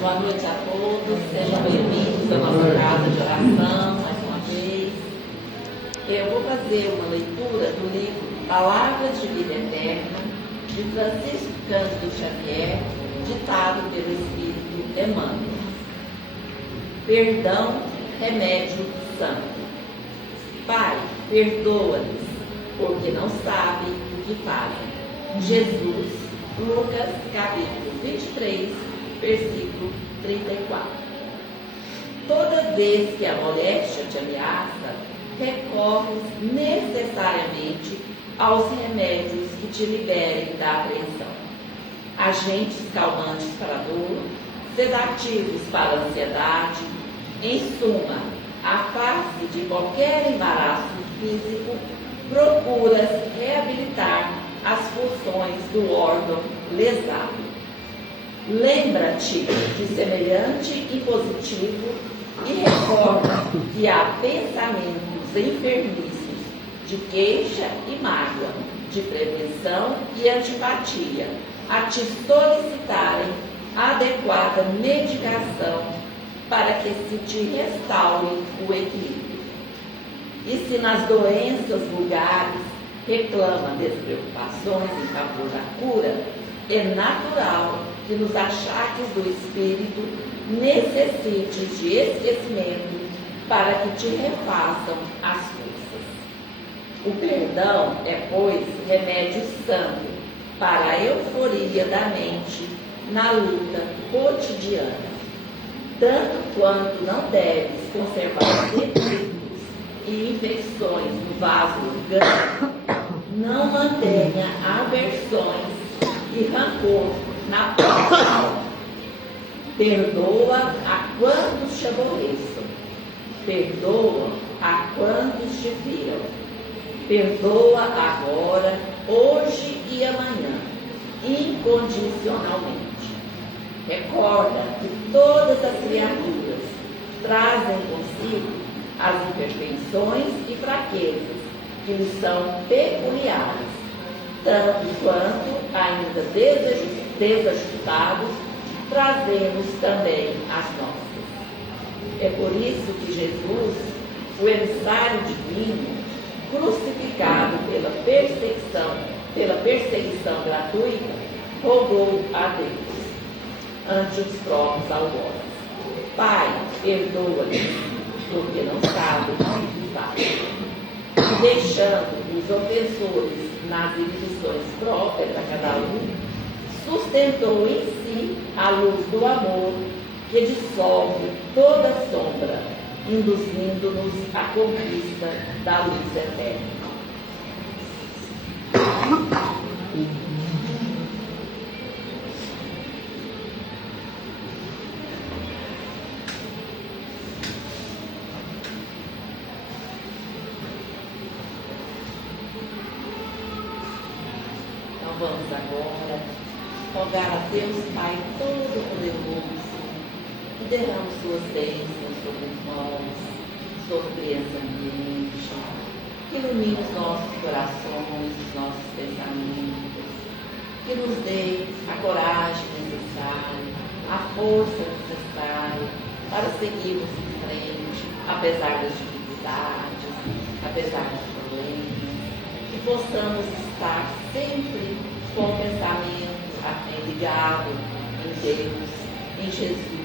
Boa noite a todos, sejam bem-vindos à nossa casa de oração, mais uma vez. Eu vou fazer uma leitura do livro Palavras de Vida Eterna, de Francisco Cândido Xavier, ditado pelo Espírito Emmanuel. Perdão, remédio santo. Pai, perdoa-lhes, porque não sabem o que fazem. Jesus, Lucas, capítulo 23, versículo 34. Toda vez que a moléstia te ameaça, recorres necessariamente aos remédios que te liberem da apreensão. Agentes calmantes para a dor, sedativos para a ansiedade, em suma, a face de qualquer embaraço físico, procuras reabilitar as funções do órgão lesado. Lembra-te de semelhante impositivo e recorda que há pensamentos enfermizos de queixa e mágoa, de prevenção e antipatia, a te solicitarem adequada medicação para que se te restaure o equilíbrio. E se nas doenças vulgares reclama despreocupações em favor da cura, é natural que nos achaques do espírito necessites de esquecimento para que te refaçam as forças. O perdão é, pois, remédio santo para a euforia da mente na luta cotidiana. Tanto quanto não deves conservar defeitos e infecções no vaso orgânico, não mantenha aversões e rancor na própria alma. Perdoa a quantos te aborreçam. Perdoa a quantos te firam. Perdoa agora, hoje e amanhã, incondicionalmente. Recorda que todas as criaturas trazem consigo as imperfeições e fraquezas que lhes são peculiares, tanto quanto, ainda desajustados, trazemos também as nossas. É por isso que Jesus, o emissário divino, crucificado pela perseguição gratuita, rogou a Deus, ante os próprios algozes: Pai, perdoa-lhes, porque não sabem o que fazem. E deixando os ofensores nas inibições próprias a cada um, sustentou em si a luz do amor que dissolve toda sombra, induzindo-nos à conquista da luz eterna. Vamos agora rogar a Deus Pai Todo-Poderoso que derrame suas bênçãos sobre nós, sobre esse ambiente, que ilumine os nossos corações, os nossos pensamentos, que nos dê a coragem necessária, a força necessária para seguirmos em frente, apesar das dificuldades, apesar dos problemas, que possamos estar sempre com o pensamento ligado em Deus, em Jesus,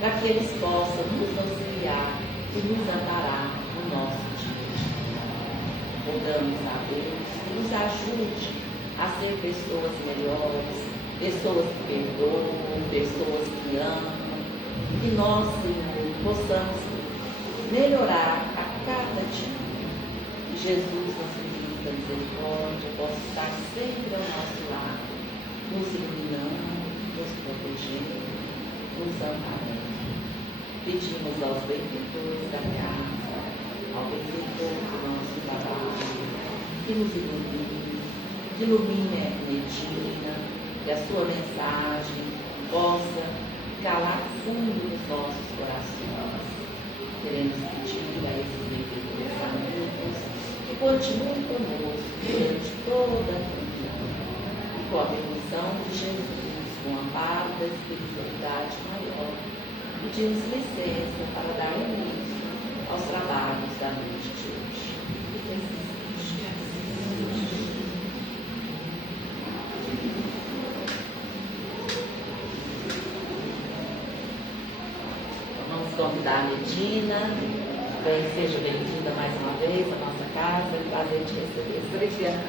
para que eles possam nos auxiliar e nos amparar no nosso dia a dia. Rogamos a Deus que nos ajude a ser pessoas melhores, pessoas que perdoam, pessoas que amam, e que nós, Senhor, possamos melhorar a cada dia. Que Jesus, nosso da misericórdia, possa estar sempre ao nosso lado, nos iluminando, nos protegendo, nos amparando. Pedimos aos benfeitores da casa, ao benfeitor do nosso trabalho, que nos ilumine, que ilumine a Medina, que a sua mensagem possa calar fundo nos nossos corações. Queremos pedir a esses benfeitores amigos que continue conosco durante toda a vida. E com a bendição de Jesus, com o amparo da espiritualidade maior, pedimos licença para dar início aos trabalhos da noite de hoje. Vamos convidar a Medina. Seja bem-vinda mais uma vez à nossa casa. É um prazer te receber. Obrigada.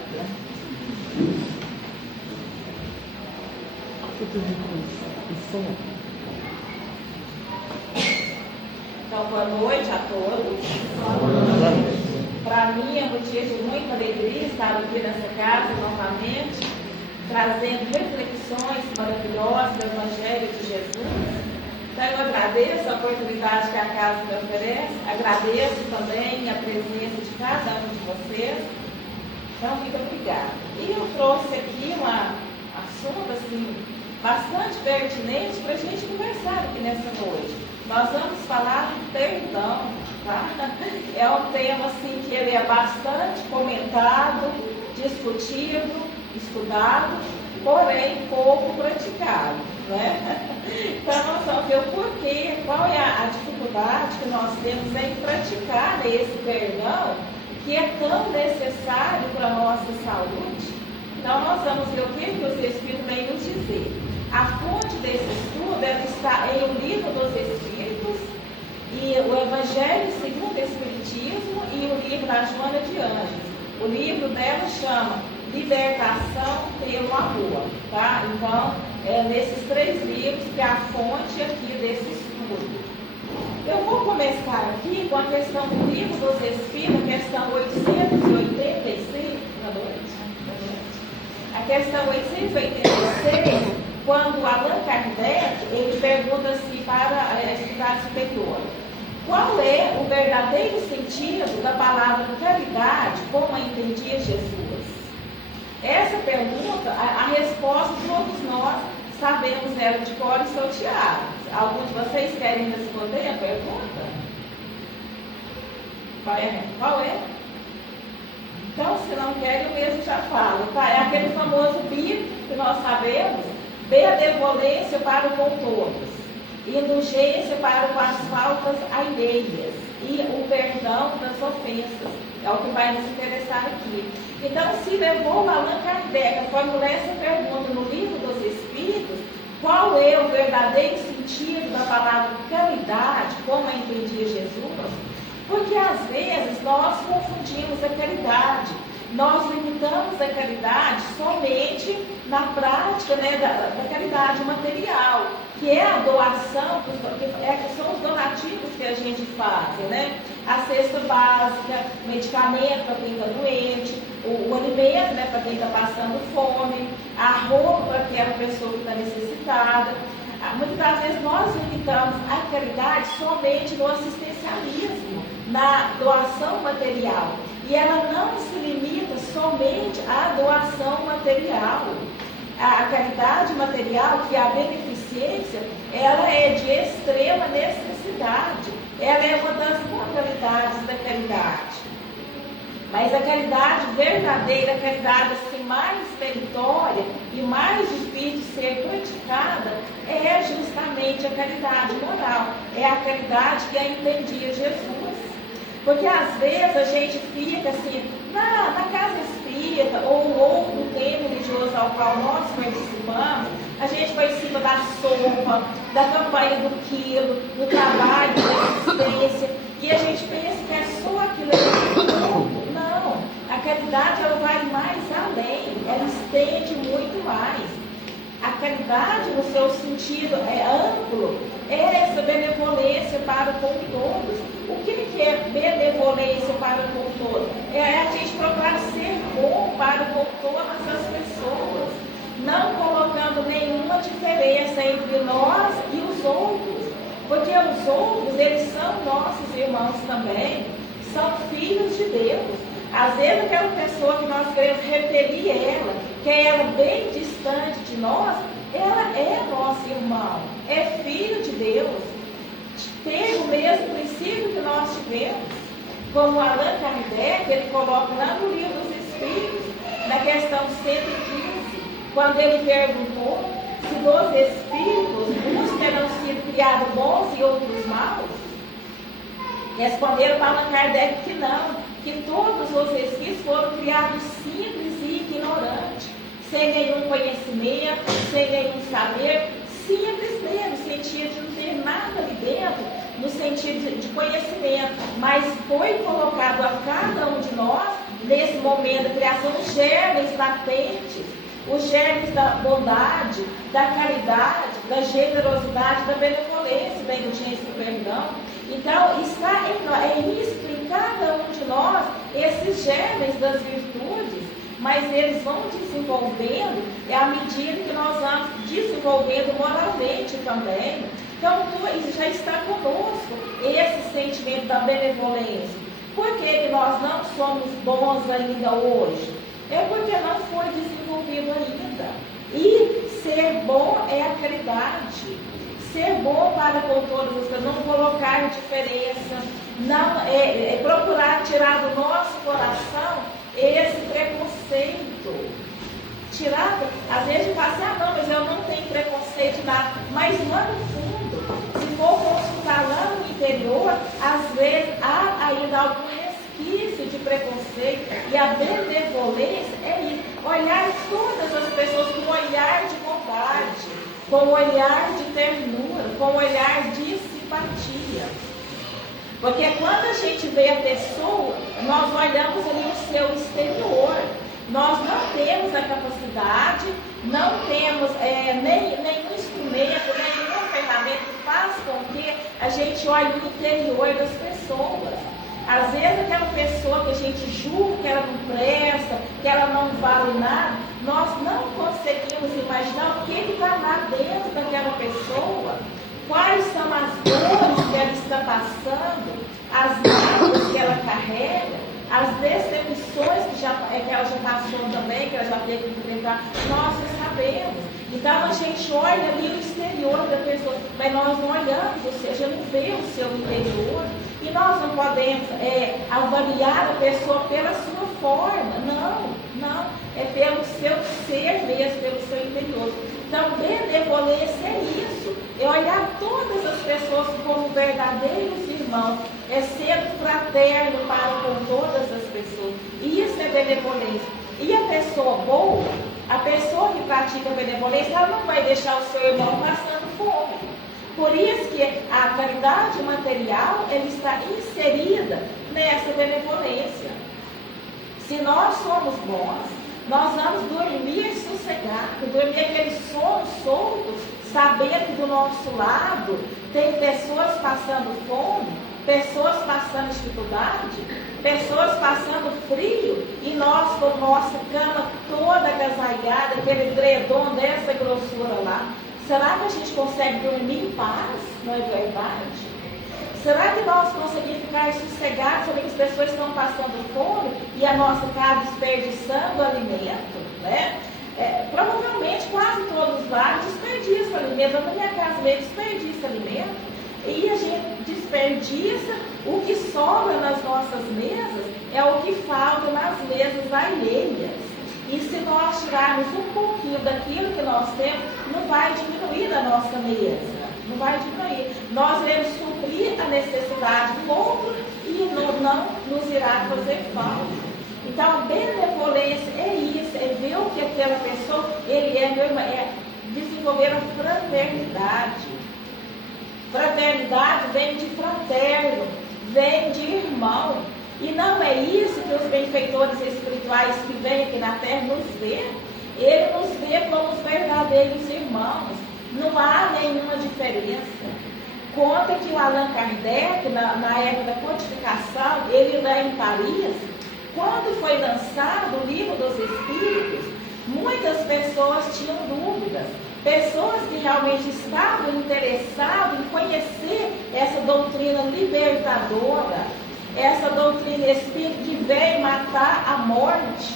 Então, boa noite a todos. Para mim é um dia de muita alegria estar aqui nessa casa novamente, trazendo reflexões maravilhosas do Evangelho de Jesus. Então, eu agradeço a oportunidade que a casa me oferece, agradeço também a presença de cada um de vocês. Então, muito obrigada. E eu trouxe aqui um assunto assim, bastante pertinente para a gente conversar aqui nessa noite. Nós vamos falar de perdão, tá? É um tema assim, que ele é bastante comentado, discutido, estudado, porém pouco praticado, né? Então nós vamos ver o porquê, qual é a dificuldade que nós temos em praticar esse perdão, que é tão necessário para a nossa saúde. Então nós vamos ver o que os Espíritos vêm nos dizer. A fonte desse estudo está em O Livro dos Espíritos, e o Evangelho segundo o Espiritismo e o livro da Joana de Ângeles. O livro dela chama Libertação pelo Amor, tá? Então, é nesses 3 livros que é a fonte aqui desse estudo. Eu vou começar aqui com a questão do Livro dos Espíritos, questão 885, a questão 886, quando Allan Kardec, ele pergunta assim para a espiritualidade superior: qual é o verdadeiro sentido da palavra caridade, como a entendia Jesus? Essa pergunta, a resposta todos nós sabemos ela de cor e salteado. Alguns de vocês querem responder a pergunta? Qual é? Então, se não querem, eu mesmo já falo, tá? É aquele famoso bíblico que nós sabemos: benevolência para com todos, indulgência para com as faltas alheias e o perdão das ofensas. É o que vai nos interessar aqui. Então, se levou Allan Kardec a formular essa pergunta no Livro dos Espíritos, qual é o verdadeiro sentido da palavra caridade, como a entendia Jesus? Porque às vezes nós confundimos a caridade. Nós limitamos a caridade somente na prática, né, da caridade material, que é a doação, que são os donativos que a gente faz, né? A cesta básica, medicamento para quem está doente, o alimento, né, para quem está passando fome, a roupa para aquela pessoa que está necessitada. Muitas das vezes nós limitamos a caridade somente no assistencialismo, na doação material. E ela não se limita somente à doação material. A caridade material, que é a beneficência, ela é de extrema necessidade. Ela é uma das modalidades da caridade. Mas a caridade verdadeira, a caridade assim, mais meritória e mais difícil de ser praticada, é justamente a caridade moral. É a caridade que a entendia Jesus. Porque às vezes a gente fica assim, na casa espírita ou outro templo religioso ao qual nós participamos, a gente participa da sopa, da campanha do quilo, do trabalho, da assistência, e a gente pensa que é só aquilo ali. Não, a caridade ela vai mais além, ela estende muito mais. A caridade, no seu sentido amplo, é essa benevolência para com todos. O que é benevolência para com todos? É a gente procurar ser bom para com todas as pessoas, não colocando nenhuma diferença entre nós e os outros, porque os outros, eles são nossos irmãos também, são filhos de Deus. Às vezes aquela pessoa que nós queremos repelir ela, que é ela bem distante de nós, ela é nosso irmão, é filho de Deus, teve o mesmo princípio que nós tivemos. Como Allan Kardec, ele coloca lá no Livro dos Espíritos, na questão 115, quando ele perguntou Se dos espíritos, uns terão sido criados bons e outros maus? Responderam Allan Kardec que não, que todos os espíritos foram criados simples e ignorantes, sem nenhum conhecimento, sem nenhum saber, simples mesmo, no sentido de não ter nada ali dentro, no sentido de conhecimento, mas foi colocado a cada um de nós, nesse momento da criação, os germes latentes, os germes da bondade, da caridade, da generosidade, da benevolência, da indulgência e do perdão. Então, está em cada um de nós esses germes das virtudes, mas eles vão desenvolvendo à medida que nós vamos desenvolvendo moralmente também. Então, isso já está conosco, esse sentimento da benevolência. Por que nós não somos bons ainda hoje? É porque não foi desenvolvido ainda. E ser bom é a caridade. Ser bom para com todas as pessoas, não colocar diferença, não, procurar tirar do nosso coração esse preconceito. Tirar, às vezes a gente fala assim, não, mas eu não tenho preconceito de nada. Mas lá no fundo, se for consultar lá no interior, às vezes há ainda algum resquício de preconceito. E a benevolência é isso, olhar todas as pessoas com um olhar de bondade, com um olhar de ternura, com um olhar de simpatia. Porque quando a gente vê a pessoa, nós olhamos ali o seu exterior. Nós não temos a capacidade, não temos nenhum instrumento, nenhuma ferramenta que faz com que a gente olhe o interior das pessoas. Às vezes aquela pessoa que a gente julga que ela não presta, que ela não vale nada, nós não conseguimos imaginar o que está lá dentro daquela pessoa, quais são as dores que ela está passando, as mágoas que ela carrega, as decepções que ela já passou também, que ela já teve que enfrentar, nós já sabemos. Então a gente olha ali o exterior da pessoa, mas nós não olhamos, ou seja, não vê o seu interior. E nós não podemos avaliar a pessoa pela sua forma, não, é pelo seu ser mesmo, pelo seu interior. Então, benevolência é isso, é olhar todas as pessoas como verdadeiros irmãos, é ser fraterno para com todas as pessoas. Isso é benevolência. E a pessoa boa, a pessoa que pratica benevolência, ela não vai deixar o seu irmão passando fome. Por isso que a caridade material, ela está inserida nessa benevolência. Se nós somos bons, nós vamos dormir sossegados, dormir aquele sono solto, sabendo que do nosso lado tem pessoas passando fome, pessoas passando dificuldade, pessoas passando frio, e nós com nossa cama toda agasalhada, aquele edredom dessa grossura lá. Será que a gente consegue dormir em paz? Não é verdade? Será que nós conseguimos ficar sossegados sabendo que as pessoas estão passando fome e a nossa casa desperdiçando alimento? Né? Provavelmente quase todos os lares desperdiçam alimento. Na minha casa mesmo desperdiça alimento. E a gente desperdiça, o que sobra nas nossas mesas é o que falta nas mesas alheias. E se nós tirarmos um pouquinho daquilo que nós temos, não vai diminuir a nossa mesa. Não vai diminuir. Nós iremos suprir a necessidade do outro e não nos irá fazer falta. Então, a benevolência é isso, é ver o que aquela pessoa, ele é, meu irmão, é desenvolver a fraternidade. Fraternidade vem de fraterno, vem de irmão. E não é isso que os benfeitores espirituais que vêm aqui na Terra nos vê. Ele nos vê como os verdadeiros irmãos. Não há nenhuma diferença. Conta que o Allan Kardec, na época da codificação, ele lá em Paris, quando foi lançado o Livro dos Espíritos, muitas pessoas tinham dúvidas. Pessoas que realmente estavam interessadas em conhecer essa doutrina libertadora, essa doutrina espírita que veio matar a morte,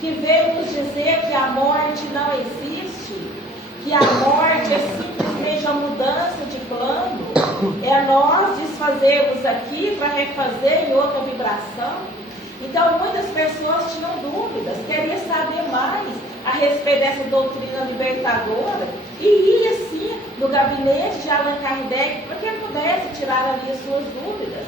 que veio nos dizer que a morte não existe, que a morte é simplesmente a mudança de plano, é nós desfazermos aqui para refazer em outra vibração. Então muitas pessoas tinham dúvidas, queriam saber mais a respeito dessa doutrina libertadora, e ia assim no gabinete de Allan Kardec para que ele pudesse tirar ali as suas dúvidas.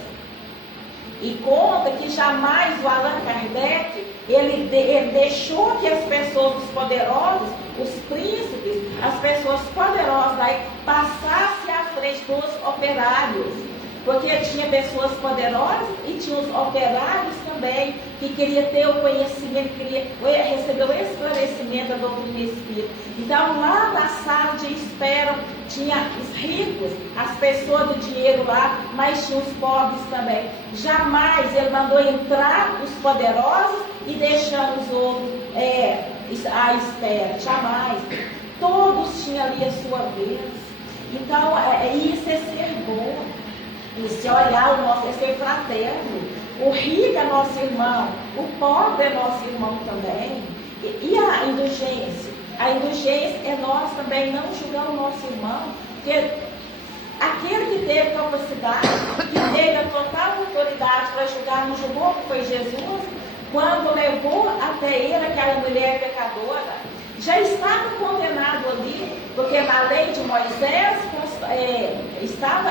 E conta que jamais o Allan Kardec, ele deixou que as pessoas, os poderosos, os príncipes, as pessoas poderosas daí, passassem à frente dos operários. Porque tinha pessoas poderosas e tinha os operários também, que queria ter o conhecimento, queria receber o esclarecimento da doutrina espírita. Então, lá na sala de espera, tinha os ricos, as pessoas do dinheiro lá, mas tinha os pobres também. Jamais ele mandou entrar os poderosos e deixando os outros à espera. Jamais. Todos tinham ali a sua vez. Então, isso é ser bom. E se olhar o nosso, é ser fraterno. O rico é nosso irmão, o pobre é nosso irmão também. E a indulgência? A indulgência é nós também não julgar o nosso irmão, porque aquele que teve capacidade, que teve a total autoridade para julgar, não julgou, que foi Jesus, quando levou até ele aquela mulher pecadora, já estava condenado ali, porque na lei de Moisés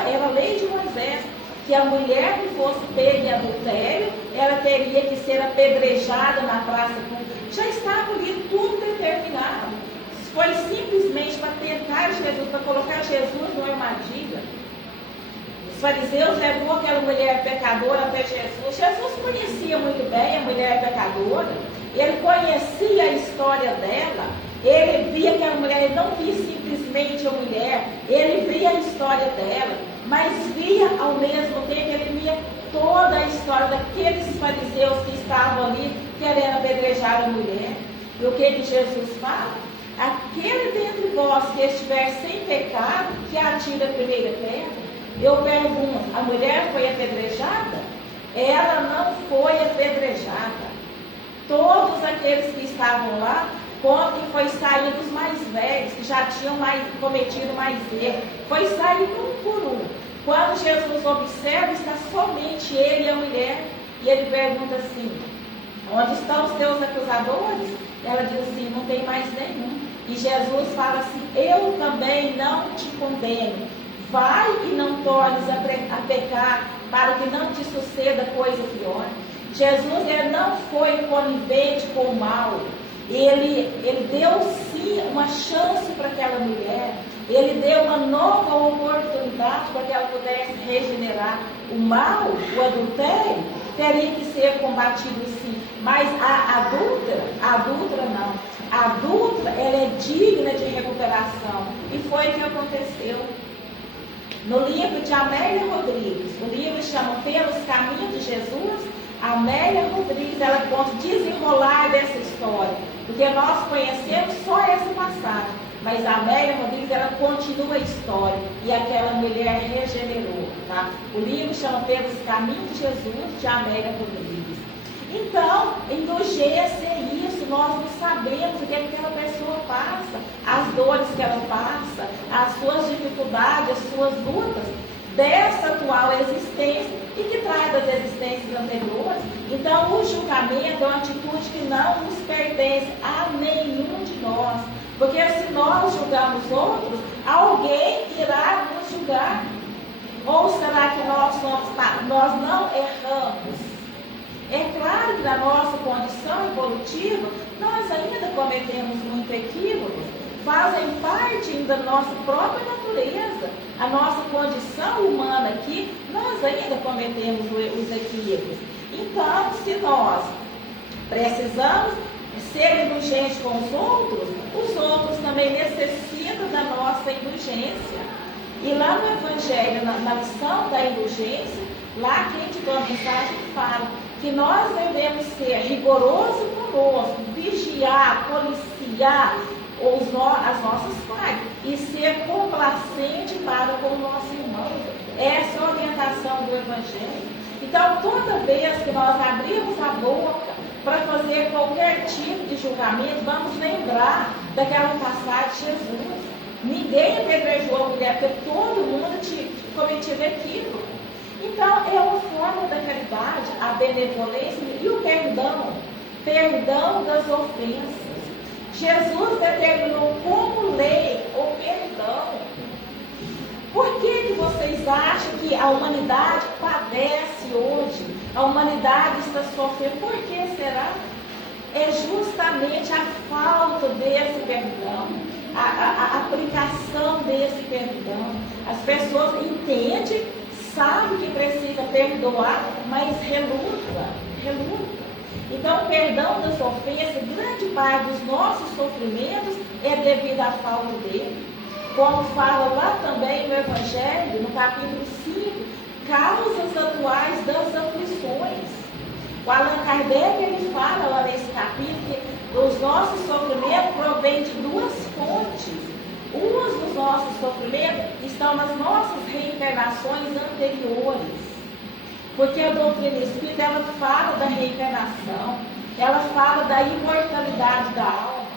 era a lei de Moisés, que a mulher que fosse pega em adultério, ela teria que ser apedrejada na praça pública. Já estava ali tudo determinado. Foi simplesmente para tentar Jesus, para colocar Jesus numa armadilha. Os fariseus levou aquela mulher pecadora até Jesus. Jesus conhecia muito bem a mulher pecadora. Ele conhecia a história dela. Ele via aquela mulher, ele não via simplesmente a mulher, ele via a história dela, mas via ao mesmo tempo, ele via toda a história daqueles fariseus que estavam ali querendo apedrejar a mulher. E o que Jesus fala? Aquele dentre vós que estiver sem pecado, que atire a primeira pedra. Eu pergunto, a mulher foi apedrejada? Ela não foi apedrejada. Todos aqueles que estavam lá, conta que foi saindo os mais velhos, que já tinham cometido mais erro, foi saindo um por um. Quando Jesus observa, está somente ele e a mulher, e ele pergunta assim, onde estão os teus acusadores? Ela diz assim, não tem mais nenhum. E Jesus fala assim, eu também não te condeno, vai e não tornes a pecar, para que não te suceda coisa pior. Jesus, ele não foi conivente com o mal. Ele deu sim uma chance para aquela mulher. Ele deu uma nova oportunidade para que ela pudesse regenerar. O mal, o adultério, teria que ser combatido sim. Mas a adulta não. A adulta, ela é digna de recuperação. E foi o que aconteceu. No livro de Amélia Rodrigues, o livro chama Pelos Caminhos de Jesus, Amélia Rodrigues, ela conta o desenrolar dessa história, porque nós conhecemos só essa passagem, mas a Amélia Rodrigues, ela continua a história, e aquela mulher regenerou, tá? O livro chama Pelos Caminhos de Jesus, de Amélia Rodrigues. Então, indulgência é isso, nós não sabemos o que aquela pessoa passa, as dores que ela passa, as suas dificuldades, as suas lutas, dessa atual existência e que traz das existências anteriores. Então, o julgamento é uma atitude que não nos pertence a nenhum de nós. Porque se nós julgarmos outros, alguém irá nos julgar. Ou será que nós não erramos? É claro que na nossa condição evolutiva, nós ainda cometemos muito equívocos. Fazem parte da nossa própria natureza. A nossa condição humana aqui, nós ainda cometemos os equívocos. Então, se nós precisamos ser indulgentes com os outros também necessitam da nossa indulgência. E lá no Evangelho, na lição da indulgência, lá quem te dá a mensagem fala que nós devemos ser rigorosos conosco, vigiar, policiar as nossas falhas e ser complacente para com o nosso irmão. Essa é a orientação do Evangelho. Então, toda vez que nós abrimos a boca para fazer qualquer tipo de julgamento, vamos lembrar daquela passagem de Jesus. Ninguém apedrejou a mulher, porque todo mundo cometia equívoco. Então, é uma forma da caridade, a benevolência e o perdão das ofensas. Jesus determinou como lei ou que a humanidade padece hoje, a humanidade está sofrendo. Por que será? É justamente a falta desse perdão, a aplicação desse perdão. As pessoas entendem, sabem que precisa perdoar, mas reluta. Então, o perdão das ofensas, grande parte dos nossos sofrimentos é devido à falta dele. Como fala lá também no Evangelho, no capítulo 5, causas atuais das aflições. O Allan Kardec, ele fala lá nesse capítulo que os nossos sofrimentos provêm de duas fontes. Umas dos nossos sofrimentos estão nas nossas reencarnações anteriores. Porque a doutrina espírita, ela fala da reencarnação, ela fala da imortalidade da alma,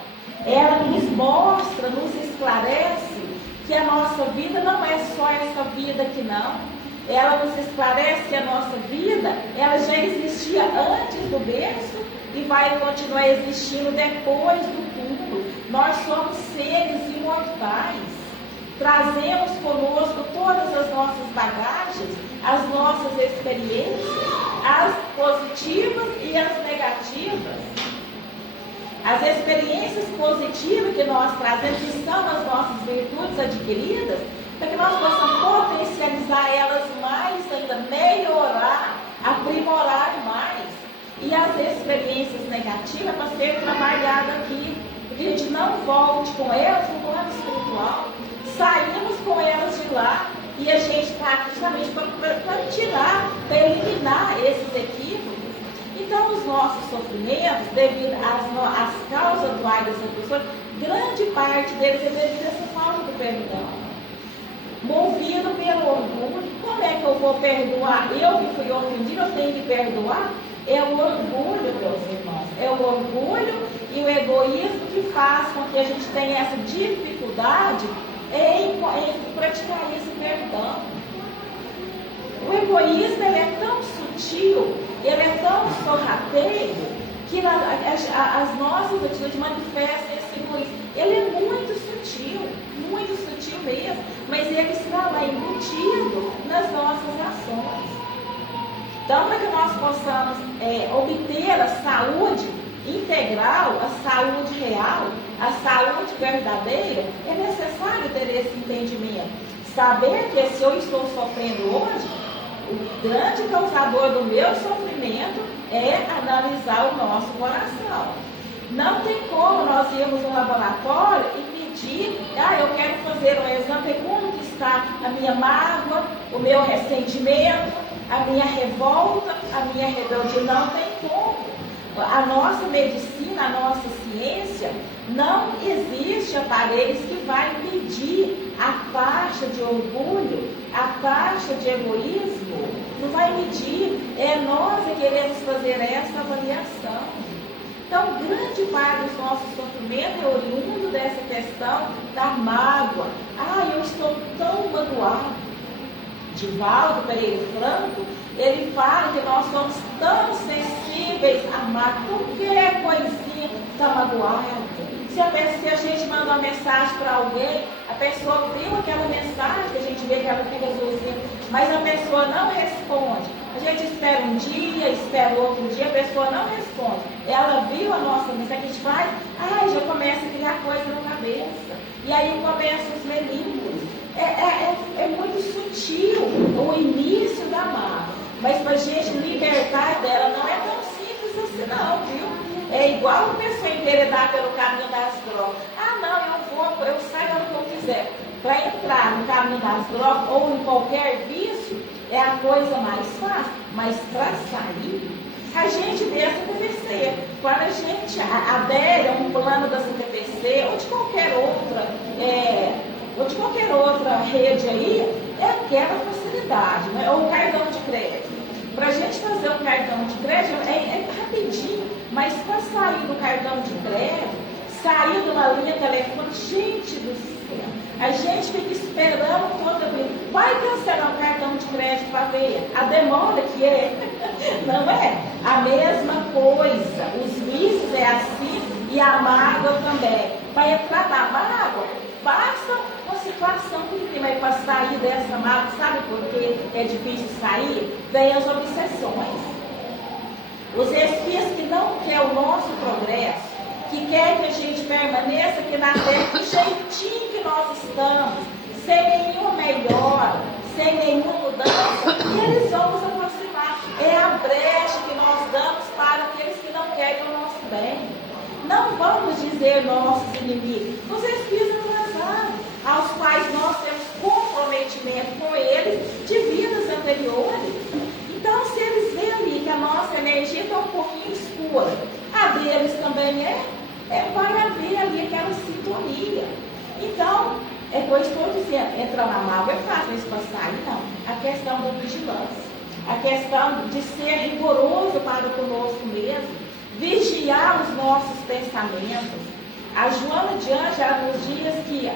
ela nos mostra, nos esclarece que a nossa vida não é só essa vida aqui não. Ela nos esclarece que a nossa vida, ela já existia antes do berço e vai continuar existindo depois do túmulo. Nós somos seres imortais. Trazemos conosco todas as nossas bagagens, as nossas experiências, as positivas e as negativas. As experiências positivas que nós trazemos, que são as nossas virtudes adquiridas, para que nós possamos potencializar elas mais ainda, melhorar, aprimorar mais. E as experiências negativas para ser trabalhada aqui, para que a gente não volte com elas no plano espiritual. Saímos com elas de lá e a gente está aqui justamente para tirar, para eliminar esses equívocos. Então, os nossos sofrimentos, devido às causas atuais dessas pessoas, grande parte deles é devido a essa falta de perdão. Movido pelo orgulho, como é que eu vou perdoar? Eu que fui ofendido, eu tenho que perdoar? É o orgulho, meus irmãos. É o orgulho e o egoísmo que faz com que a gente tenha essa dificuldade em praticar esse perdão. O egoísmo, ele é tão sutil, ele é tão sorrateiro, que as nossas atitudes manifestam esse egoísmo. Ele é muito sutil mesmo, mas ele está lá embutido nas nossas ações. Então, para que nós possamos obter a saúde integral, a saúde real, a saúde verdadeira, é necessário ter esse entendimento. Saber que se eu estou sofrendo hoje, o grande causador do meu sofrimento é analisar o nosso coração. Não tem como nós irmos no laboratório e medir, eu quero fazer um exame, como que está a minha mágoa, o meu ressentimento, a minha revolta, a minha rebeldia. Não tem como. A nossa medicina, a nossa ciência, não existe aparelhos que vai medir a taxa de orgulho, a taxa de egoísmo, não vai medir. É nós que queremos fazer essa avaliação. Então, grande parte dos nossos sofrimentos é oriundo dessa questão da mágoa. Eu estou tão magoado. Divaldo Pereira Franco, ele fala que nós somos tão sensíveis a mágoa, qualquer coisinha está magoada. Se a gente manda uma mensagem para alguém, a pessoa viu aquela mensagem, que a gente vê que ela fica azulzinha, mas a pessoa não responde. A gente espera um dia, espera outro dia, a pessoa não responde. Ela viu a nossa mensagem, que a gente faz, já começa a criar coisa na cabeça. E aí começam os melindres. É muito sutil o início da mágoa, mas para a gente libertar dela não é tão simples assim não, viu? É igual a pessoa enveredar pelo caminho das drogas. Eu saio do que eu quiser. Para entrar no caminho das drogas ou em qualquer vício é a coisa mais fácil, mas para sair, a gente deve acontecer. Quando a gente adere a um plano da CTPC ou de qualquer outra rede aí, é aquela facilidade, né? Ou o cartão de crédito. Para a gente fazer um cartão de crédito é rapidinho, mas para sair do cartão de crédito, sair de uma linha telefônica, gente do céu, a gente fica esperando toda vez. Vai cancelar o cartão de crédito para ver a demora que é. Não é? A mesma coisa. Os vícios é assim e a mágoa também. Para entrar na mágoa, basta uma situação que tem, mas para sair dessa mata, sabe por que é difícil sair? Vem as obsessões. Os espíritos que não querem o nosso progresso, que querem que a gente permaneça aqui na terra do jeitinho que nós estamos, sem nenhuma melhora, sem nenhuma mudança, eles vão nos aproximar. É a brecha que nós damos para aqueles que não querem o nosso bem. Não vamos dizer nossos inimigos, os espíritos atrasados, aos quais nós temos comprometimento com eles de vidas anteriores. Então, se eles veem ali que a nossa energia está um pouquinho escura, a deles também vai haver ali aquela sintonia. Então, é que eu estou dizendo, entrar na mágoa é fácil, mas para sair não. A questão da vigilância, a questão de ser rigoroso para conosco mesmo, vigiar os nossos pensamentos. A Joana de Anjos, ela nos diz que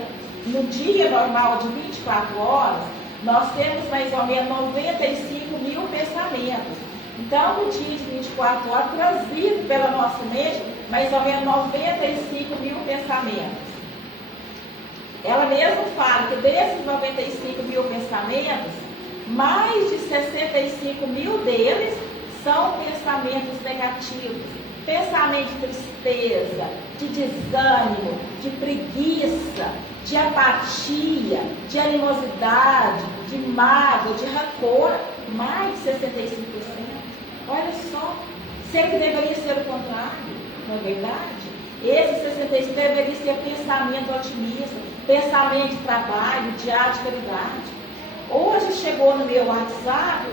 no dia normal de 24 horas, nós temos mais ou menos 95 mil pensamentos. Então, no dia de 24 horas, trazido pela nossa mente, mais ou menos 95 mil pensamentos. Ela mesma fala que desses 95 mil pensamentos, mais de 65 mil deles são pensamentos negativos. Pensamento de tristeza, de desânimo, de preguiça, de apatia, de animosidade, de mágoa, de rancor, mais de 65%. Olha só, sempre deveria ser o contrário, não é verdade? Esse 65% deveria ser pensamento otimista, pensamento de trabalho, de caridade. Hoje chegou no meu WhatsApp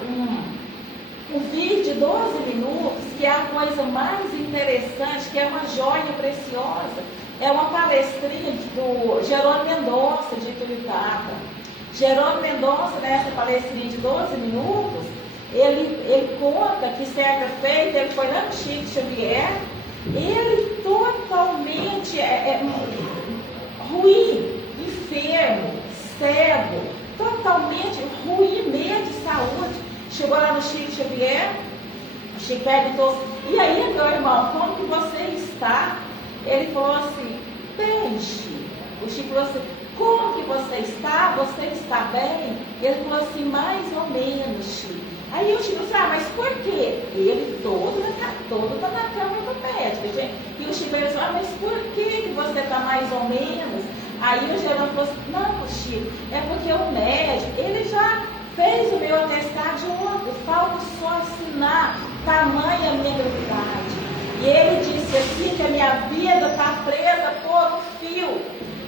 um vídeo de 12 minutos, que é a coisa mais interessante, que é uma joia preciosa. É uma palestrinha do Jerônimo Mendonça, de Ituiutaba. Jerônimo Mendonça, nessa palestrinha de 12 minutos, ele conta que certa feita ele foi lá no Chico Xavier, ele totalmente ruim, enfermo, cego, totalmente ruim mesmo de saúde. Chegou lá no Chico Xavier, o Chico perguntou, e aí, meu irmão, como que você está? Ele falou assim, bem, Chico. O Chico falou assim, como que você está? Você está bem? Ele falou assim, mais ou menos, Chico. Aí o Chico disse, mas por quê? Ele todo está na cama do médico, gente. E o Chico disse, mas por que você está mais ou menos? Aí o Geraldo falou assim, não, Chico, é porque o médico, ele já fez o meu atestado de ontem, falta só assinar, tamanha a minha gravidade. E ele disse assim que a minha vida está presa por um fio.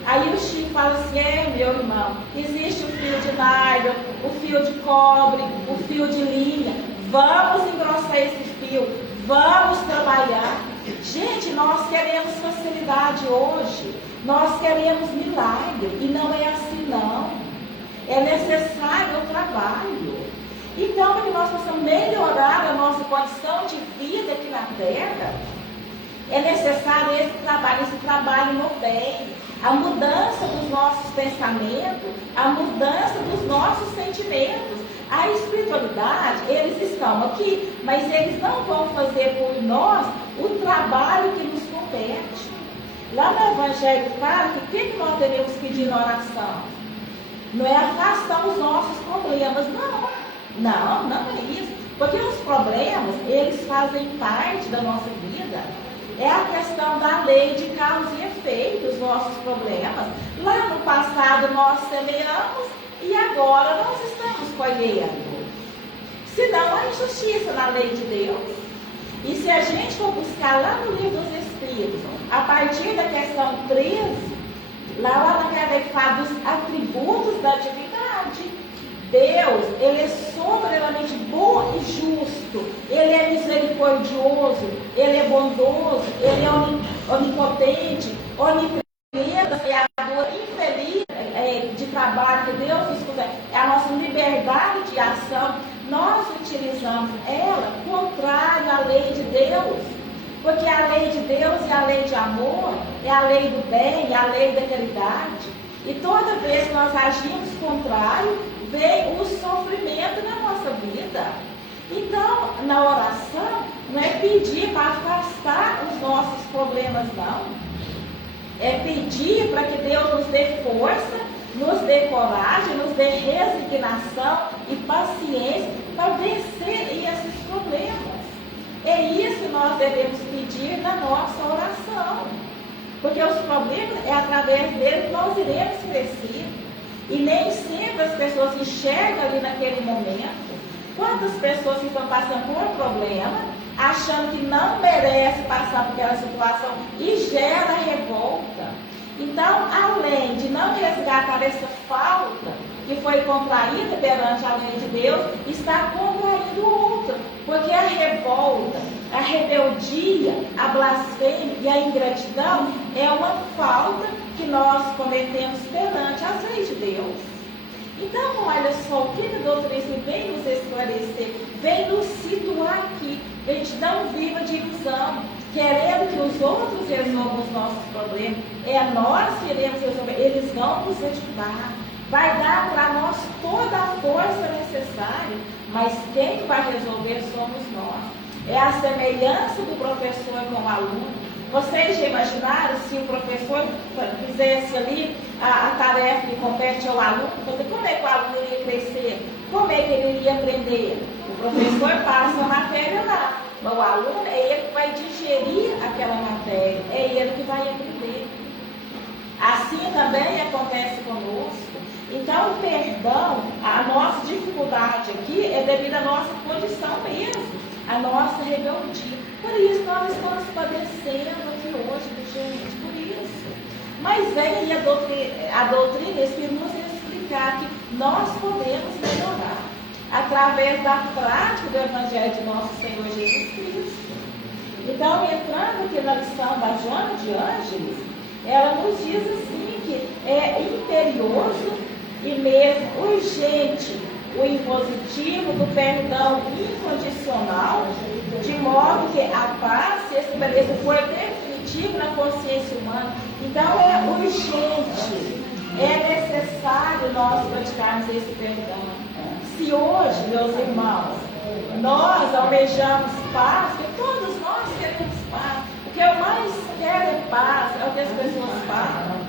Aí o Chico fala assim, meu irmão, existe o fio de nylon, o fio de cobre, o fio de linha. Vamos engrossar esse fio, vamos trabalhar. Gente, nós queremos facilidade hoje, nós queremos milagre, e não é assim não. É necessário o trabalho. Então, para que nós possamos melhorar a nossa condição de vida aqui na Terra, é necessário esse trabalho no bem, a mudança dos nossos pensamentos, a mudança dos nossos sentimentos. A espiritualidade, eles estão aqui, mas eles não vão fazer por nós o trabalho que nos compete. Lá no Evangelho fala que o que nós devemos pedir na oração? Não é afastar os nossos problemas, não é isso. Porque os problemas, eles fazem parte da nossa vida. É a questão da lei de causa e efeito, os nossos problemas. Lá no passado nós semeamos e agora nós estamos colhendo. Se não, há injustiça na lei de Deus. E se a gente for buscar lá no Livro dos Espíritos, a partir da questão 13, lá naquela que fala dos atributos da divindade, Deus, Ele é soberanamente bom e justo, Ele é misericordioso, Ele é bondoso, Ele é onipotente, onipresente, criador, infeliz de trabalho que Deus nos concede, é a nossa liberdade de ação. Nós utilizamos ela contrária à lei de Deus, porque a lei de Deus é a lei de amor, é a lei do bem, é a lei da caridade. E toda vez que nós agimos contrário, vem o sofrimento na nossa vida. Então, na oração, não é pedir para afastar os nossos problemas, não. É pedir para que Deus nos dê força, nos dê coragem, nos dê resignação e paciência para vencer esses problemas. É isso que nós devemos pedir na nossa oração. Porque os problemas é através deles que nós iremos crescer. E nem sempre as pessoas enxergam ali naquele momento. Quantas pessoas que estão passando por um problema, achando que não merece passar por aquela situação e gera revolta. Então, além de não resgatar essa falta que foi contraída perante a lei de Deus, está contraindo outra. Porque a revolta, a rebeldia, a blasfêmia e a ingratidão é uma falta que nós cometemos perante as leis de Deus. Então, olha só, o que a doutrina vem nos esclarecer, vem nos situar aqui, vem te dar um viva de ilusão, querendo que os outros resolvam os nossos problemas. É nós que iremos resolver, eles vão nos ajudar. Vai dar para nós toda a força necessária, mas quem vai resolver somos nós. É a semelhança do professor com o aluno. Vocês já imaginaram se o professor fizesse ali a tarefa que compete ao aluno? Como é que o aluno iria crescer? Como é que ele iria aprender? O professor passa a matéria lá, mas o aluno é ele que vai digerir aquela matéria, é ele que vai aprender. Assim também acontece conosco. Então, o perdão, a nossa dificuldade aqui é devido à nossa condição mesmo, à nossa rebeldia. Por isso nós estamos padecendo aqui hoje, gente, por isso. Mas vem aí a doutrina Espírita nos explicar que nós podemos melhorar através da prática do Evangelho de nosso Senhor Jesus Cristo. Então, entrando aqui na lição da Joana de Ângeles, ela nos diz assim que é imperioso e mesmo urgente o impositivo do perdão incondicional, de modo que a paz se estabeleça por definitivo na consciência humana. Então é urgente, é necessário nós praticarmos esse perdão. Se hoje, meus irmãos, nós almejamos paz, porque todos nós queremos paz, o que eu mais quero é paz, é o que as pessoas falam.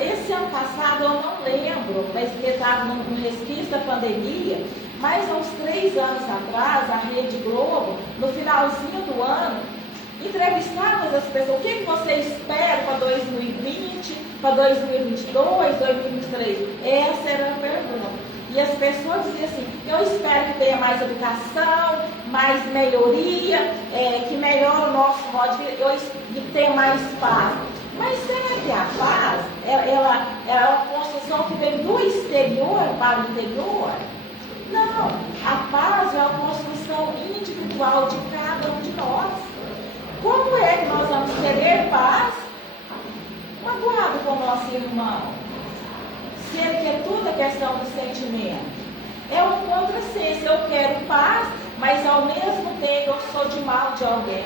Esse ano passado eu não lembro, mas porque estava no resquício da pandemia, mas há uns 3 anos atrás, a Rede Globo, no finalzinho do ano, entrevistava as pessoas, o que você espera para 2020, para 2022, 2023? Essa era a pergunta. E as pessoas diziam assim, eu espero que tenha mais educação, mais melhoria, que melhore o nosso modo de vida, que tenha mais paz. Mas será que a paz, ela é uma construção que vem do exterior para o interior? Não, a paz é uma construção individual de cada um de nós. Como é que nós vamos querer paz magoado com o nosso irmão? Sendo que é tudo a questão do sentimento. É um contrassenso, eu quero paz, mas ao mesmo tempo eu sou de mal de alguém.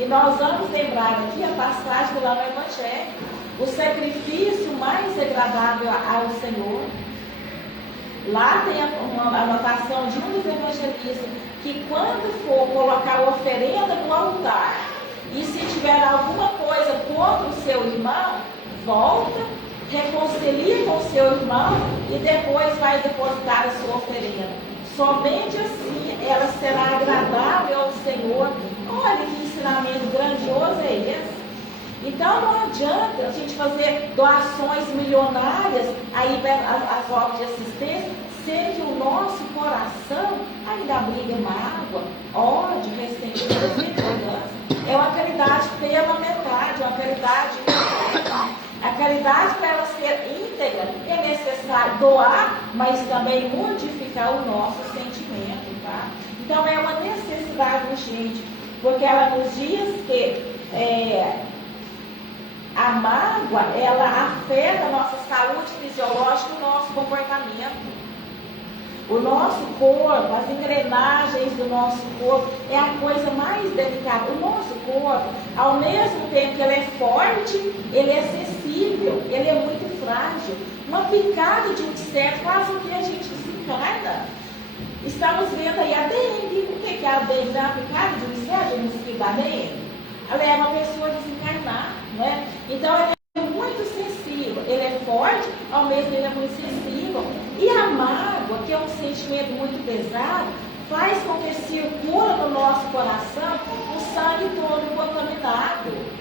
E nós vamos lembrar aqui a passagem lá no Evangelho, o sacrifício mais agradável ao Senhor. Lá tem uma anotação de um dos evangelistas, que quando for colocar a oferenda no altar, e se tiver alguma coisa contra o seu irmão, volta, reconcilia com o seu irmão e depois vai depositar a sua oferenda. Somente assim ela será agradável ao Senhor. Olha que ensinamento grandioso é esse. Então não adianta a gente fazer doações milionárias aí às obras de assistência, sendo que o nosso coração ainda abriga mágoa, ódio, ressentimento, intolerância. É uma caridade pela metade, uma caridade. A caridade, para ela ser íntegra, é necessário doar, mas também modificar o nosso sentimento, tá? Então é uma necessidade urgente, porque ela nos diz que a mágoa, ela afeta a nossa saúde fisiológica e o nosso comportamento. O nosso corpo, as engrenagens do nosso corpo, é a coisa mais delicada. O nosso corpo, ao mesmo tempo que ele é forte, ele é sensível, ele é muito frágil. Uma picada de inseto faz com que a gente desencarna. Estamos vendo aí a dengue. O que é a dengue? É uma picada de inseto, de mosquito da dengue? Ela é uma pessoa desencarnar, não é? Então, ela é muito sensível. forte, ao mesmo tempo é muito sensível. E a mágoa, que é um sentimento muito pesado, faz com que circule no nosso coração o sangue todo contaminado.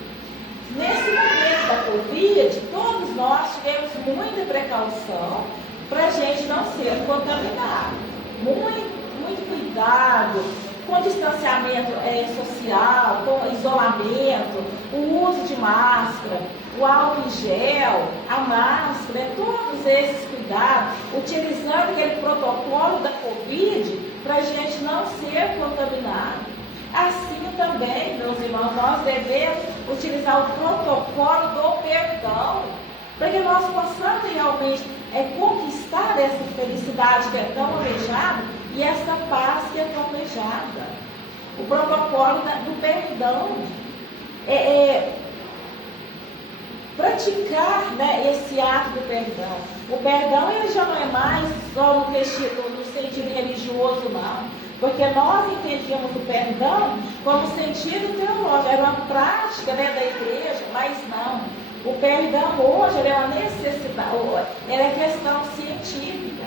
Nesse momento da Covid, todos nós tivemos muita precaução para a gente não ser contaminado. Muito cuidado com distanciamento social, com isolamento, o uso de máscara, o álcool em gel, a máscara, todos esses cuidados, utilizando aquele protocolo da Covid para a gente não ser contaminado. Assim também, meus irmãos, nós devemos utilizar o protocolo do perdão, para que nós possamos realmente conquistar essa felicidade que é tão almejada e essa paz que é tão almejada. O protocolo do perdão praticar, né, esse ato do perdão. O perdão ele já não é mais só no sentido religioso, não. Porque nós entendíamos o perdão como sentido teológico, era uma prática, né, da igreja, mas não. O perdão hoje ele é uma necessidade, ele é questão científica.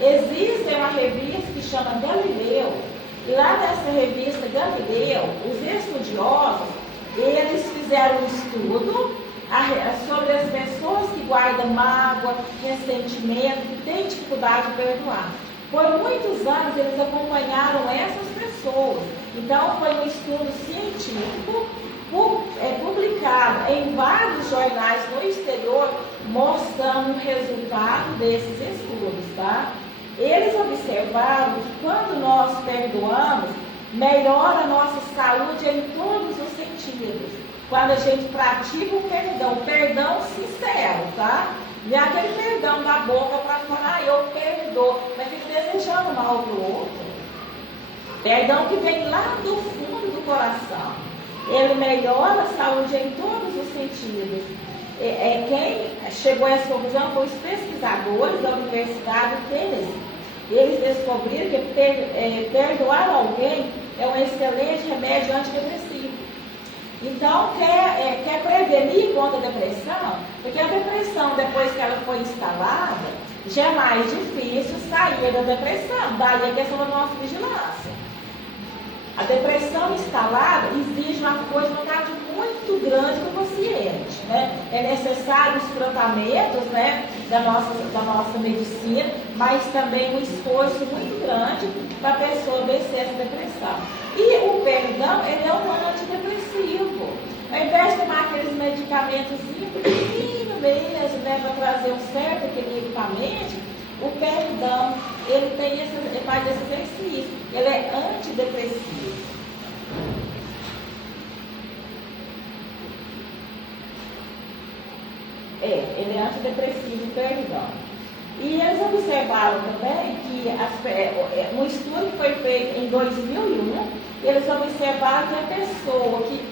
Existe uma revista que chama Galileu, e lá nessa revista Galileu, os estudiosos, eles fizeram um estudo sobre as pessoas que guardam mágoa, ressentimento, que têm dificuldade de perdoar. Por muitos anos eles acompanharam essas pessoas. Então foi um estudo científico publicado em vários jornais no exterior, mostrando o resultado desses estudos, tá? Eles observaram que quando nós perdoamos, melhora a nossa saúde em todos os sentidos. Quando a gente pratica o perdão sincero, tá? Não é aquele perdão da boca para falar, eu perdoo, mas fica desejando mal para o outro. Perdão que vem lá do fundo do coração. Ele melhora a saúde em todos os sentidos. Quem chegou a essa conclusão foi os pesquisadores da Universidade de Tennessee. Eles descobriram que perdoar alguém é um excelente remédio antidepressivo. Então, quer prevenir contra a depressão? Porque a depressão, depois que ela foi instalada, já é mais difícil sair da depressão. Daí a questão da nossa vigilância. A depressão instalada exige uma quantidade muito grande do paciente, né? É necessário os tratamentos, né, da nossa medicina, mas também um esforço muito grande para a pessoa vencer essa depressão. E o perdão, ele é um antidepressivo. Ao invés de tomar aqueles medicamentos pequenininhos mesmo, né, para trazer um certo equilíbrio para a mente, o perdão, ele faz esse exercício, ele é antidepressivo. Ele é antidepressivo, o perdão. E eles observaram também que um estudo que foi feito em 2001, eles observaram que a pessoa que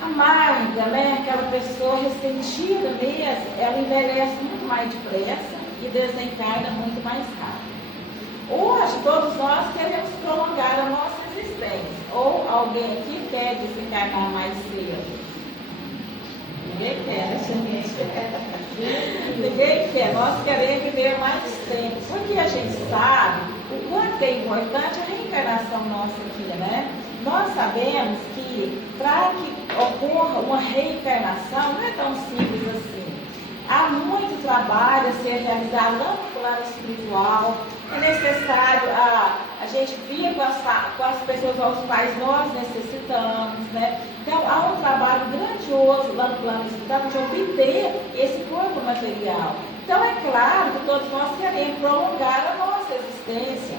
amarga, né, aquela pessoa ressentida mesmo, ela envelhece muito mais depressa e desencarna muito mais rápido. Hoje, todos nós queremos prolongar a nossa existência. Ou alguém aqui quer desencarnar mais cedo? Ninguém quer, gente. Ninguém quer. Nós queremos viver mais tempo. Porque a gente sabe o quanto é importante a reencarnação nossa aqui, né? Nós sabemos que para que ocorra uma reencarnação não é tão simples assim. Há muito trabalho a ser realizado lá no plano espiritual. É necessário a gente vir com as pessoas aos quais nós necessitamos, né? Então, há um trabalho grandioso lá no plano espiritual de obter esse corpo material. Então, é claro que todos nós queremos prolongar a nossa existência.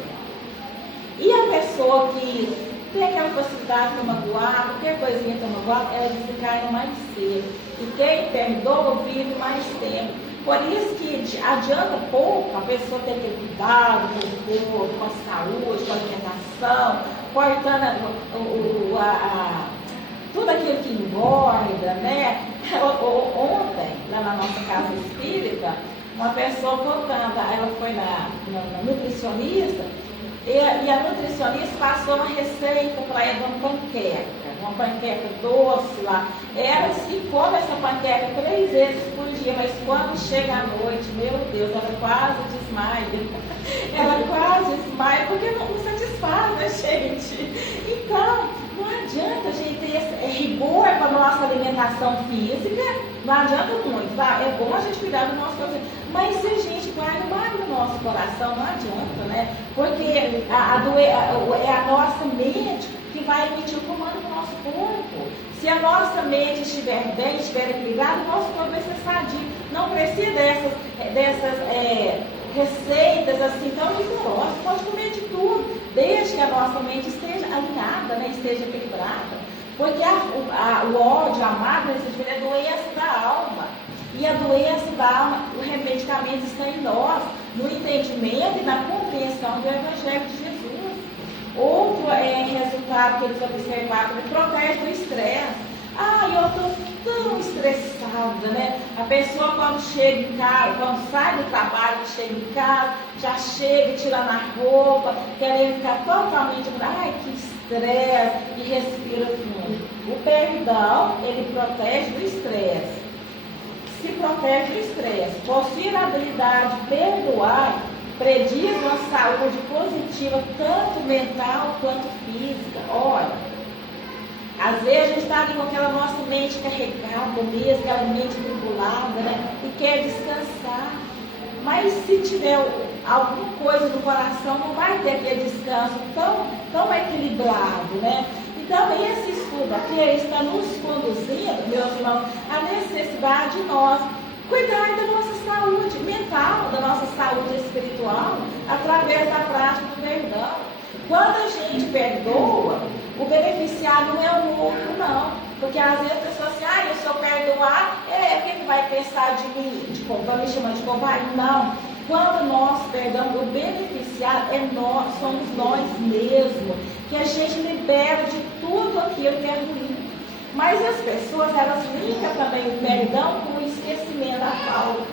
E a pessoa que tem aquela facilidade de magoar, qualquer coisinha de magoar, ela desencarna mais cedo. E quem perdoa vive mais tempo. Por isso que adianta pouco a pessoa ter que ter cuidado com o corpo, com a saúde, com a alimentação, cortando tudo aquilo que engorda, né? Ontem, lá na nossa casa espírita, uma pessoa contando, ela foi na nutricionista, e a nutricionista passou uma receita para ela de uma panqueca doce lá. Ela se come essa panqueca 3 vezes por dia. dia, mas quando chega a noite, meu Deus, ela quase desmaia. Ela quase desmaia, porque não satisfaz, né, gente? Então, não adianta a gente ter esse rigor com a nossa alimentação física, não adianta muito, tá? É bom a gente cuidar do nosso corpo, mas se a gente guarda no nosso coração, não adianta, né? Porque é a nossa mente que vai emitir o comando do nosso corpo. Se a nossa mente estiver bem, estiver equilibrada, o nosso corpo vai ser sadio. Não precisa dessas receitas assim tão rigorosas. Pode comer de tudo, desde que a nossa mente esteja alinhada, né, esteja equilibrada. Porque o ódio, a mágoa, é doença da alma. E a doença da alma, os medicamentos estão em nós, no entendimento e na compreensão do Evangelho de Jesus. Outro resultado que eles observaram, ele protege do estresse. Eu estou tão estressada, né? A pessoa quando chega em casa, quando sai do trabalho, chega em casa, já chega tirando a roupa, querendo ficar totalmente, que estresse, e respira fundo. O perdão, ele protege do estresse. Se protege do estresse. Possuir a habilidade de perdoar prediz uma saúde positiva, tanto mental quanto física. Olha, às vezes a gente está ali com aquela nossa mente carregada mesmo, aquela mente turbulada, né? E quer descansar. Mas se tiver alguma coisa no coração, não vai ter aquele descanso tão equilibrado, né? Então, esse estudo aqui está nos conduzindo, meus irmãos, à necessidade de nós cuidar da nossa saúde mental, da nossa saúde espiritual, através da prática do perdão. Quando a gente perdoa, o beneficiado não é o outro, não. Porque às vezes a pessoa assim, se eu perdoar, quem vai pensar de mim? Estão me chamando de covarde? Não. Quando nós perdoamos, o beneficiado somos nós mesmos, que a gente libera de tudo aquilo que é ruim. Mas as pessoas, elas linkam também o perdão com o esquecimento da falta.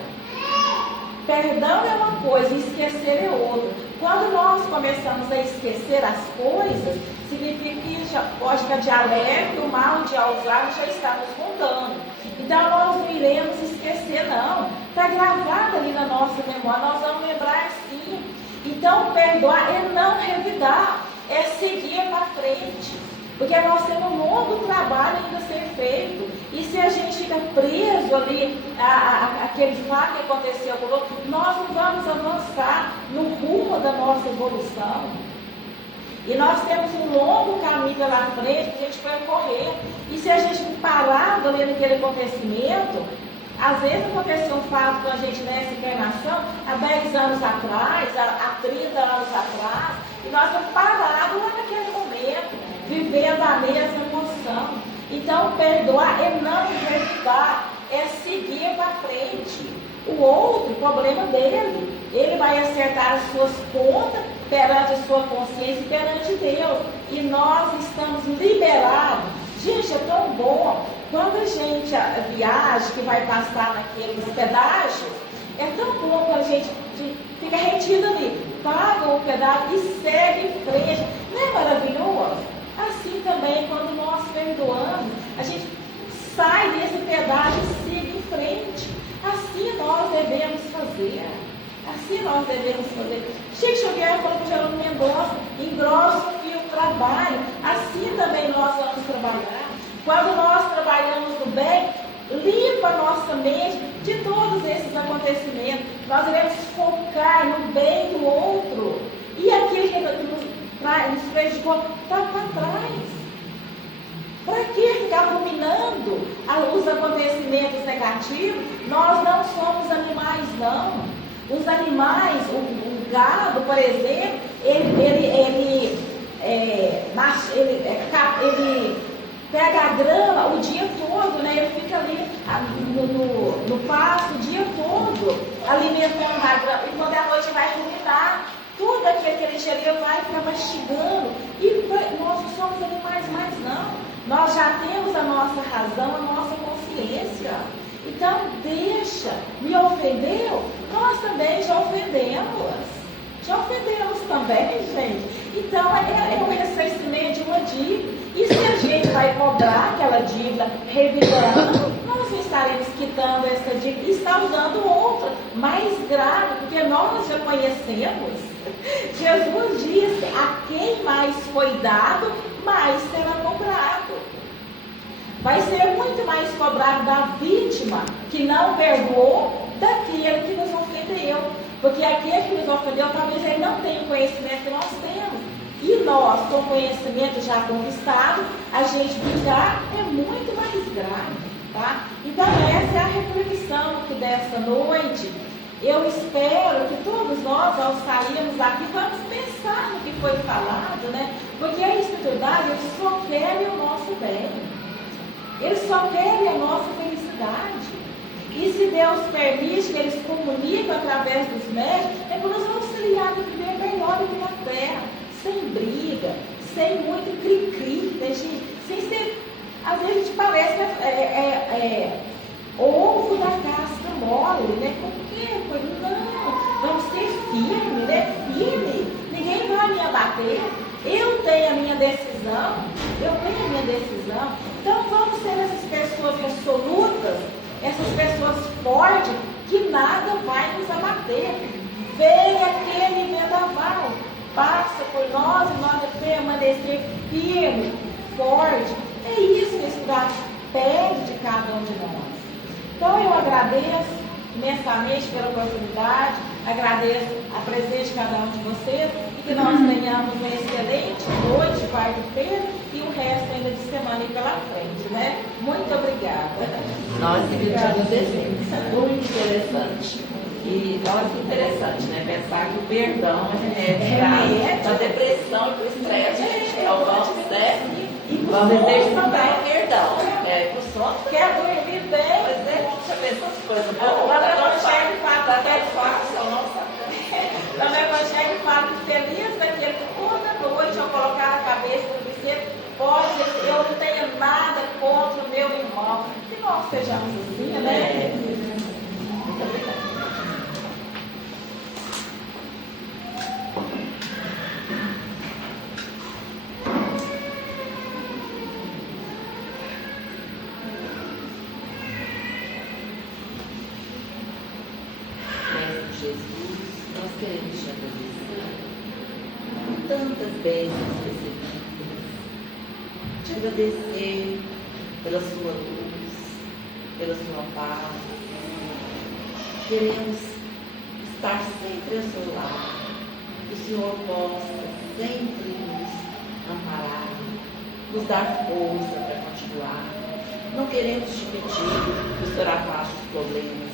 Perdão é uma coisa, esquecer é outra. Quando nós começamos a esquecer as coisas, significa que a lógica de alerta, o mal de Alzheimer já está nos contando. Então nós não iremos esquecer, não. Está gravado ali na nossa memória, nós vamos lembrar sim. Então perdoar é não revidar, é seguir para frente. Porque nós temos um longo trabalho ainda a ser feito. E se a gente fica preso ali aquele fato que aconteceu com o outro, nós não vamos avançar no rumo da nossa evolução. E nós temos um longo caminho pela frente que a gente vai correr. E se a gente parado ali naquele acontecimento, às vezes aconteceu um fato com a gente nessa encarnação, há 10 anos atrás, há 30 anos atrás, e nós estamos parados lá naquele momento, vivendo a mesma emoção. Então, perdoar é não revidar, é seguir para frente. O outro, o problema dele, ele vai acertar as suas contas perante a sua consciência e perante Deus. E nós estamos liberados. Gente, é tão bom. Quando a gente viaja, que vai passar naqueles pedágios, é tão bom quando a gente fica retido ali, paga o pedágio e segue em frente. Não é maravilhoso? Assim também, quando nós perdoamos, a gente sai desse pedágio e siga em frente. Assim nós devemos fazer. Assim nós devemos fazer. Chico Xavier falou para o Geraldo Mendonça, engrossa o fio do trabalho. Assim também nós vamos trabalhar. Quando nós trabalhamos no bem, limpa a nossa mente de todos esses acontecimentos. Nós devemos focar no bem do outro. E aquilo que nos prejudicou, está para trás. Para que ficar ruminando os acontecimentos negativos? Nós não somos animais, não. Os animais, o gado, por exemplo, ele pega a grama o dia todo, né? Ele fica ali no pasto o dia todo, alimentando a grama. E quando a noite vai ruminar, tudo aquilo que ele ingeriu vai ficar mastigando. E nós não somos animais mais, não. Nós já temos a nossa razão, a nossa consciência. Então, deixa. Me ofendeu? Nós também já ofendemos. Já ofendemos também, gente. Então, é o ressarcimento de uma dívida. E se a gente vai cobrar aquela dívida revidando, nós não estaremos quitando essa dívida e está usando outra, mais grave, porque nós já conhecemos. Jesus disse: a quem mais foi dado, mais será cobrado. Vai ser muito mais cobrado da vítima que não perdoou daquele que nos ofendeu. Porque aquele que nos ofendeu, talvez ele não tenha o conhecimento que nós temos. E nós, com conhecimento já conquistado, a gente brigar é muito mais grave. Tá? Então essa é a reflexão que dessa noite. Eu espero que todos nós, ao sairmos daqui, vamos pensar no que foi falado, né? Porque a espiritualidade, eles só querem o nosso bem. Eles só querem a nossa felicidade. E se Deus permite que eles comuniquem através dos médicos, é para nos auxiliar a viver melhor aqui na terra, sem briga, sem muito cri-cri, né, gente? Sem ser, às vezes a gente parece que ovo da casca mole, né? Por quê? Não, vamos ser firmes, né? Firme. Ninguém vai me abater. Eu tenho a minha decisão. Então vamos ser essas pessoas resolutas, essas pessoas fortes, que nada vai nos abater. Vem aquele vendaval, passa por nós e nós permanecer firme, forte. É isso que a Espírito pede de cada um de nós. Então eu agradeço imensamente pela oportunidade, agradeço a presença de cada um de vocês e que nós tenhamos uma excelente noite, quarta-feira e o resto ainda de semana aí pela frente, né? Muito obrigada. Nós que te agradecemos, muito interessante. E olha que interessante, né? Pensar que o perdão é da depressão e do estresse. Então vamos, né? Vamos exercitar o perdão. Pro sono. Quer dormir bem? Pois é, deixa eu ver essas coisas. Lá no Evangelho fala que é fácil, nossa. Lá no Evangelho fala que feliz daquele que toda noite ao colocar a cabeça no travesseiro pode dizer: eu não tenho nada contra o meu irmão. Que nós sejamos assim, né? Muito obrigada. Jesus, nós queremos te agradecer por tantas bênçãos recebidas, te agradecer pela sua luz, pela sua paz. Queremos estar sempre ao seu lado, que o Senhor possa sempre nos amparar, nos dar força para continuar. Não queremos te pedir que o Senhor afaste os problemas,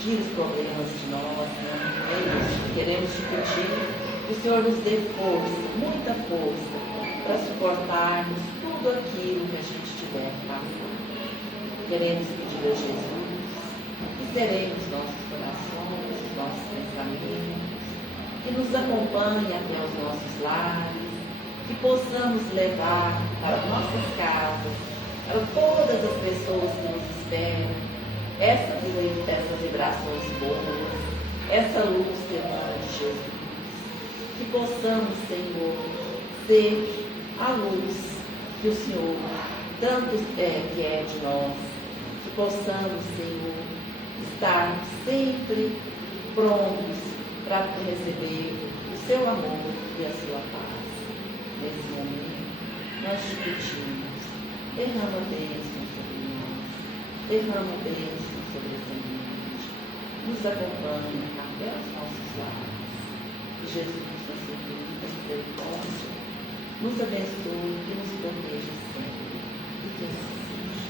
tire os problemas de nós, não é isso. Queremos te pedir que o Senhor nos dê força, muita força, para suportarmos tudo aquilo que a gente tiver que passar. Queremos pedir a Jesus que seremos nossos corações, os nossos pensamentos, que nos acompanhe até os nossos lares, que possamos levar para nossas casas, para todas as pessoas que nos esperam, essas vibrações boas, essa luz que emana de Jesus. Que possamos, Senhor, ser a luz que o Senhor tanto quer de nós. Que possamos, Senhor, estar sempre prontos para receber o seu amor e a sua paz. Nesse momento, nós te pedimos, derrama bênção sobre nós, derrama bênção sobre esse ambiente, nos acompanhe até os nossos lares. Que Jesus, na sua infinita misericórdia, nos abençoe e nos proteja sempre. E que assim seja.